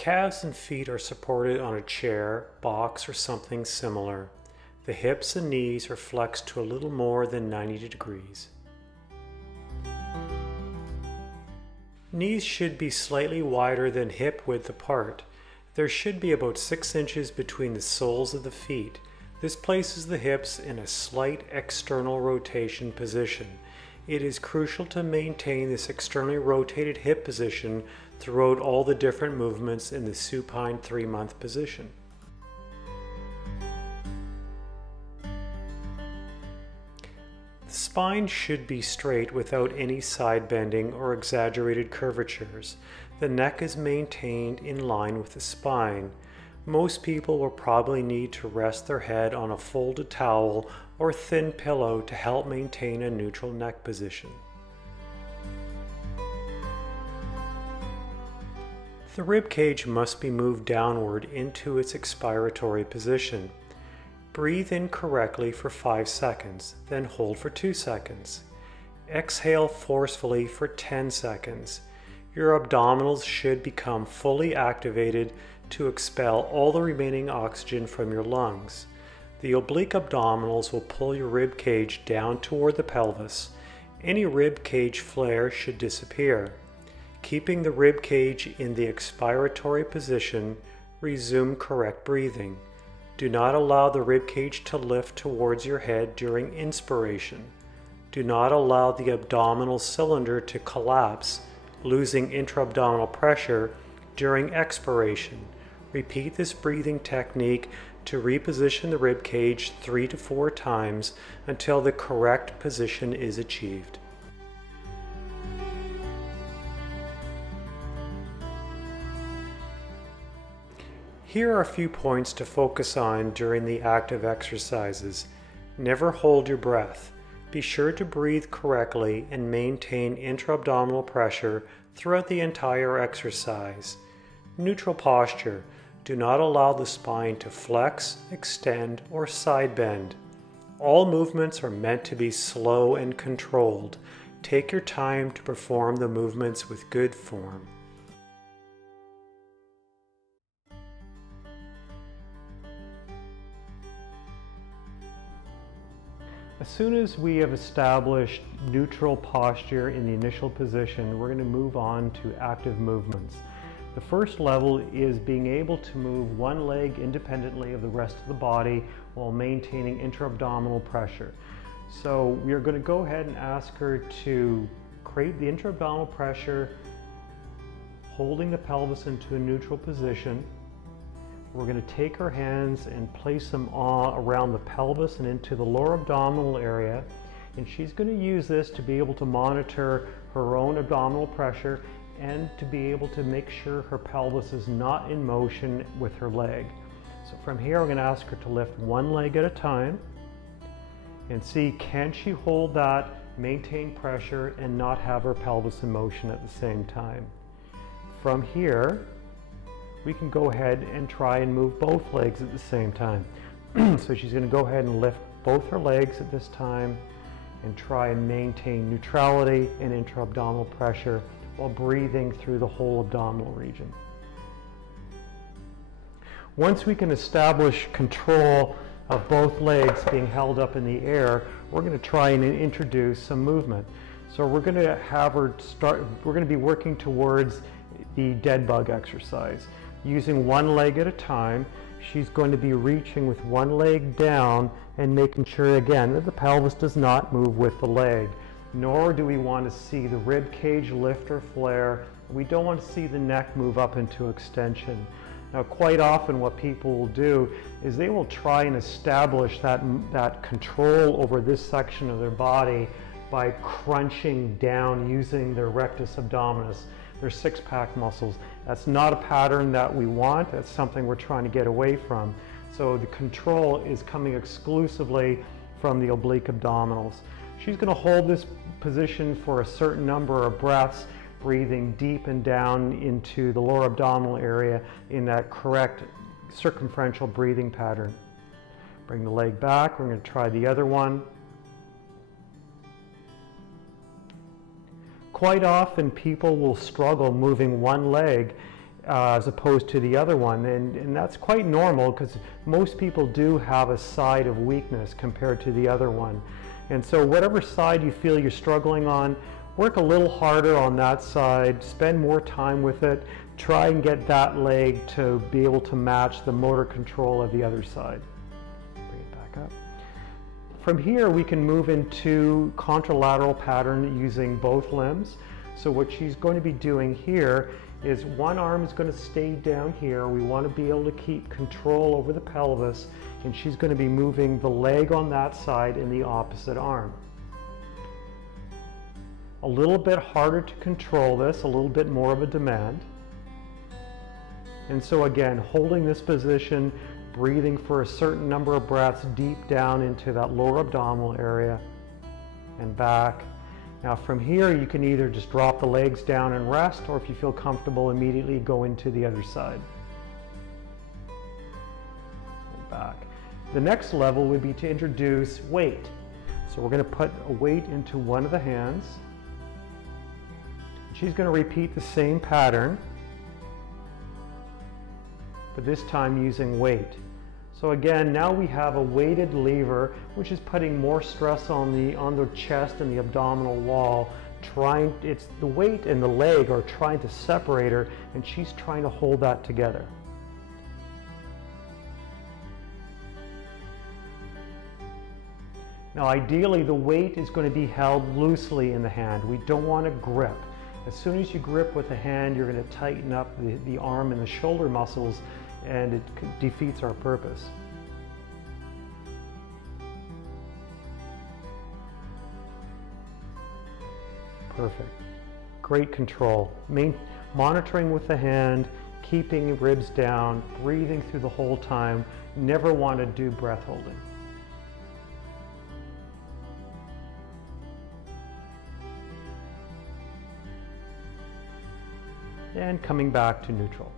calves and feet are supported on a chair, box, or something similar. The hips and knees are flexed to a little more than 90 degrees. Knees should be slightly wider than hip width apart. There should be about 6 inches between the soles of the feet. This places the hips in a slight external rotation position. It is crucial to maintain this externally rotated hip position throughout all the different movements in the supine 3-month position. The spine should be straight without any side bending or exaggerated curvatures. The neck is maintained in line with the spine. Most people will probably need to rest their head on a folded towel or thin pillow to help maintain a neutral neck position. The ribcage must be moved downward into its expiratory position. Breathe in correctly for 5 seconds, then hold for 2 seconds. Exhale forcefully for 10 seconds. Your abdominals should become fully activated to expel all the remaining oxygen from your lungs. The oblique abdominals will pull your rib cage down toward the pelvis. Any rib cage flare should disappear. Keeping the rib cage in the expiratory position, resume correct breathing. Do not allow the rib cage to lift towards your head during inspiration. Do not allow the abdominal cylinder to collapse, losing intra-abdominal pressure during expiration. Repeat this breathing technique to reposition the rib cage 3 to 4 times until the correct position is achieved. Here are a few points to focus on during the active exercises. Never hold your breath. Be sure to breathe correctly and maintain intra-abdominal pressure throughout the entire exercise. Neutral posture. Do not allow the spine to flex, extend, or side bend. All movements are meant to be slow and controlled. Take your time to perform the movements with good form. As soon as we have established neutral posture in the initial position, we're going to move on to active movements. The first level is being able to move one leg independently of the rest of the body while maintaining intra-abdominal pressure. So we are going to go ahead and ask her to create the intra-abdominal pressure, holding the pelvis into a neutral position. We're going to take her hands and place them around the pelvis and into the lower abdominal area. And she's going to use this to be able to monitor her own abdominal pressure and to be able to make sure her pelvis is not in motion with her leg. So from here, we're going to ask her to lift one leg at a time and see, can she hold that, maintain pressure, and not have her pelvis in motion at the same time. From here, we can go ahead and try and move both legs at the same time. So she's going to go ahead and lift both her legs at this time and try and maintain neutrality and intra-abdominal pressure while breathing through the whole abdominal region. Once we can establish control of both legs being held up in the air, we're going to try and introduce some movement. So we're going to have her start, we're going to be working towards the dead bug exercise. Using one leg at a time, she's going to be reaching with one leg down and making sure again that the pelvis does not move with the leg. Nor do we want to see the rib cage lift or flare. We don't want to see the neck move up into extension. Now, quite often what people will do is they will try and establish that control over this section of their body by crunching down using their rectus abdominis, their six-pack muscles. That's not a pattern that we want. That's something we're trying to get away from. So the control is coming exclusively from the oblique abdominals. She's going to hold this position for a certain number of breaths, breathing deep and down into the lower abdominal area in that correct circumferential breathing pattern. Bring the leg back. We're going to try the other one. Quite often people will struggle moving one leg, as opposed to the other one, and that's quite normal because most people do have a side of weakness compared to the other one. And so whatever side you feel you're struggling on, work a little harder on that side, spend more time with it, try and get that leg to be able to match the motor control of the other side. Bring it back up. From here we can move into contralateral pattern using both limbs. So what she's going to be doing here is one arm is going to stay down here. We want to be able to keep control over the pelvis, and she's going to be moving the leg on that side and the opposite arm. A little bit harder to control this, a little bit more of a demand. And so again, holding this position, breathing for a certain number of breaths deep down into that lower abdominal area and back. Now from here you can either just drop the legs down and rest, or if you feel comfortable, immediately go into the other side. And back. The next level would be to introduce weight. So we're going to put a weight into one of the hands. She's going to repeat the same pattern, but this time using weight. So again, now we have a weighted lever, which is putting more stress on the chest and the abdominal wall. It's the weight and the leg are trying to separate her, and she's trying to hold that together. Now ideally the weight is going to be held loosely in the hand. We don't want to grip. As soon as you grip with the hand, you're going to tighten up the arm and the shoulder muscles, and it defeats our purpose. Perfect. Great control. Monitoring with the hand, keeping ribs down, breathing through the whole time. Never want to do breath holding. And coming back to neutral.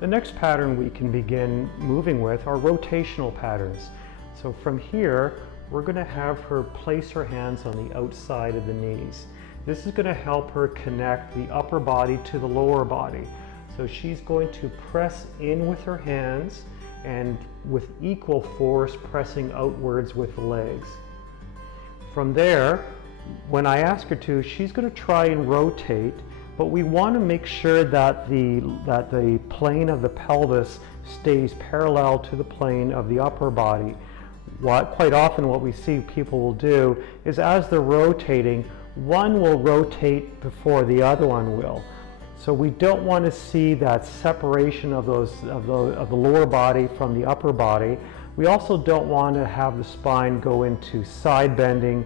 The next pattern we can begin moving with are rotational patterns. So from here, we're going to have her place her hands on the outside of the knees. This is going to help her connect the upper body to the lower body. So she's going to press in with her hands and with equal force pressing outwards with the legs. From there, when I ask her to, she's going to try and rotate, but we want to make sure that the plane of the pelvis stays parallel to the plane of the upper body. Quite often what we see people will do is as they're rotating, one will rotate before the other one will. So we don't want to see that separation of the lower body from the upper body. We also don't want to have the spine go into side bending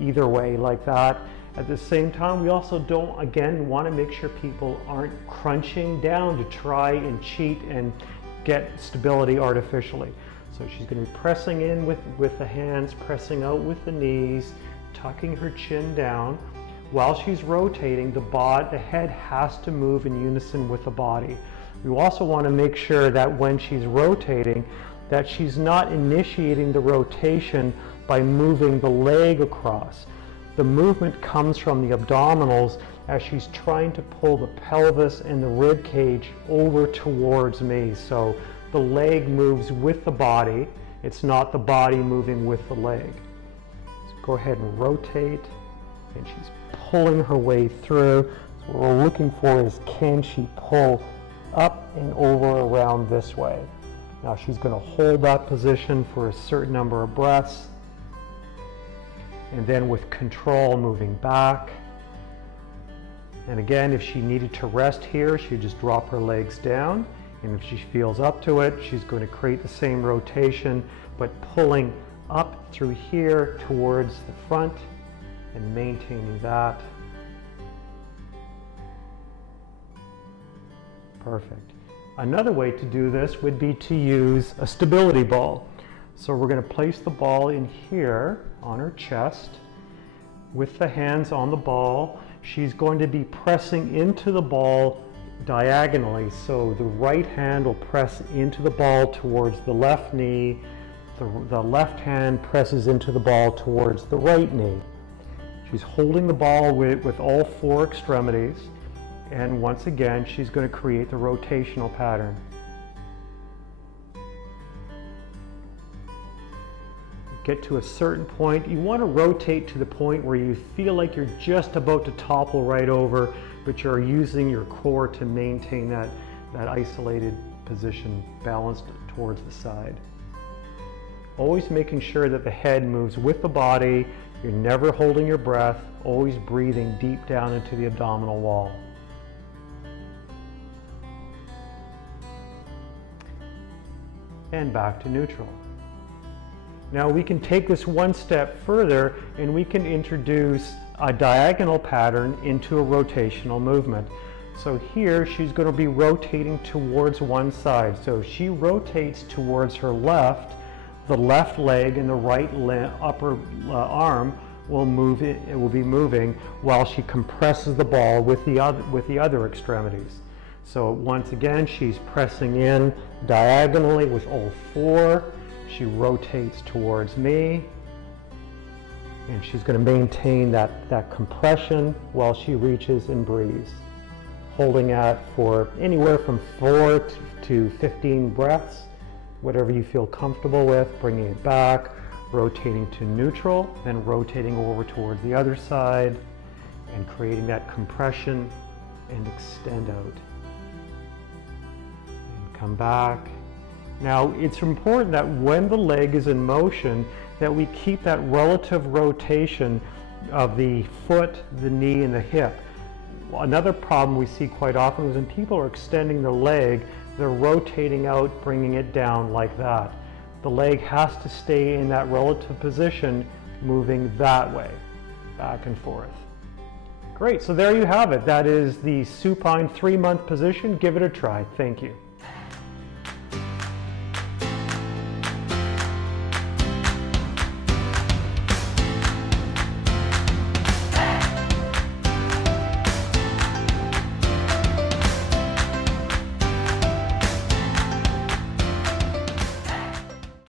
either way like that. At the same time, we also don't, again, want to make sure people aren't crunching down to try and cheat and get stability artificially. So she's going to be pressing in with the hands, pressing out with the knees, tucking her chin down. While she's rotating, the head has to move in unison with the body. We also want to make sure that when she's rotating, that she's not initiating the rotation by moving the leg across. The movement comes from the abdominals as she's trying to pull the pelvis and the rib cage over towards me. So the leg moves with the body. It's not the body moving with the leg. So go ahead and rotate, and she's pulling her way through. So what we're looking for is, can she pull up and over around this way? Now she's going to hold that position for a certain number of breaths. And then with control, moving back. And again, if she needed to rest here, she'd just drop her legs down. And if she feels up to it, she's going to create the same rotation, but pulling up through here towards the front and maintaining that. Perfect. Another way to do this would be to use a stability ball. So we're going to place the ball in here on her chest with the hands on the ball. She's going to be pressing into the ball diagonally. So the right hand will press into the ball towards the left knee. The left hand presses into the ball towards the right knee. She's holding the ball with all four extremities. And once again, she's going to create the rotational pattern. Get to a certain point. You want to rotate to the point where you feel like you're just about to topple right over, but you're using your core to maintain that isolated position, balanced towards the side. Always making sure that the head moves with the body. You're never holding your breath, always breathing deep down into the abdominal wall. And back to neutral. Now we can take this one step further and we can introduce a diagonal pattern into a rotational movement. So here she's going to be rotating towards one side. So she rotates towards her left, the left leg and the right upper arm will move. It will be moving while she compresses the ball with the other extremities. So once again, she's pressing in diagonally with all four. She rotates towards me, and she's going to maintain that compression while she reaches and breathes, holding at for anywhere from 4 to 15 breaths, whatever you feel comfortable with, bringing it back, rotating to neutral, then rotating over towards the other side, and creating that compression and extend out. And come back. Now, it's important that when the leg is in motion, that we keep that relative rotation of the foot, the knee, and the hip. Another problem we see quite often is when people are extending the leg, they're rotating out, bringing it down like that. The leg has to stay in that relative position, moving that way, back and forth. Great, so there you have it. That is the supine 3-month position. Give it a try. Thank you.